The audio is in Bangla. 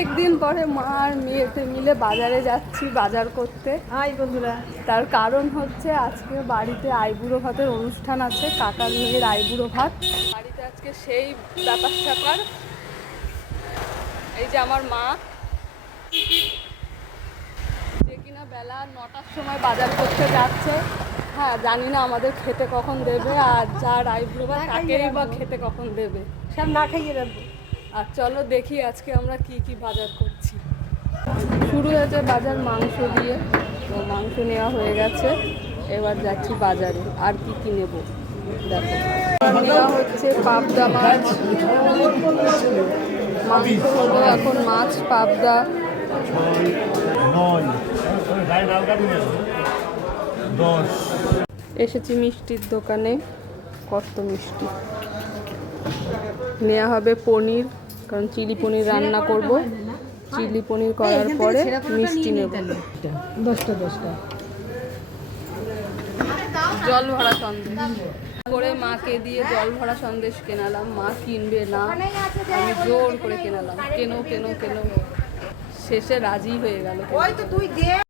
অনেক দিন পরে মা আর মেয়েতে মিলে বাজারে যাচ্ছি বাজার করতে। হাই বন্ধুরা। তার কারণ হচ্ছে আজকে বাড়িতে আইবুড়ো ভাতের অনুষ্ঠান আছে, কাকার মেয়ের আইবুড়ো ভাত বাড়িতে আজকে, সেই ব্যাপার স্যাপার। এই যে আমার মা, যে কিনা বেলা 9টার সময় বাজার করতে যাচ্ছে। হ্যাঁ, জানি না আমাদের খেতে কখন দেবে, আর যার আইবুড়ো ভাত তাকেই বা খেতে কখন দেবে। সব না খাইয়ে রাখবো। আর চলো দেখি আজকে আমরা কি কি বাজার করছি। শুরু হয়েছে বাজার মাংস দিয়ে, তো মাংস নেওয়া হয়ে গেছে, এবার যাচ্ছি বাজারে আর কি কি নেব দেখো। নেওয়া হচ্ছে পাবদা মাছ, মাংস হলো এখন মাছ পাবদা। এসেছি মিষ্টির দোকানে, কত মিষ্টি নেওয়া হবে। পনির, কারণ চিলি পনির রান্না করব। চিলি পনির করার পরে মিষ্টি নেব। 10টা জল ভরা সন্দেশ করে মাকে দিয়ে জল ভরা সন্দেশ কেনালাম। মা কিনবে না, আমি জোর করে কেনালাম। কেনো কেনো কেনো, শেষে রাজি হয়ে গেল।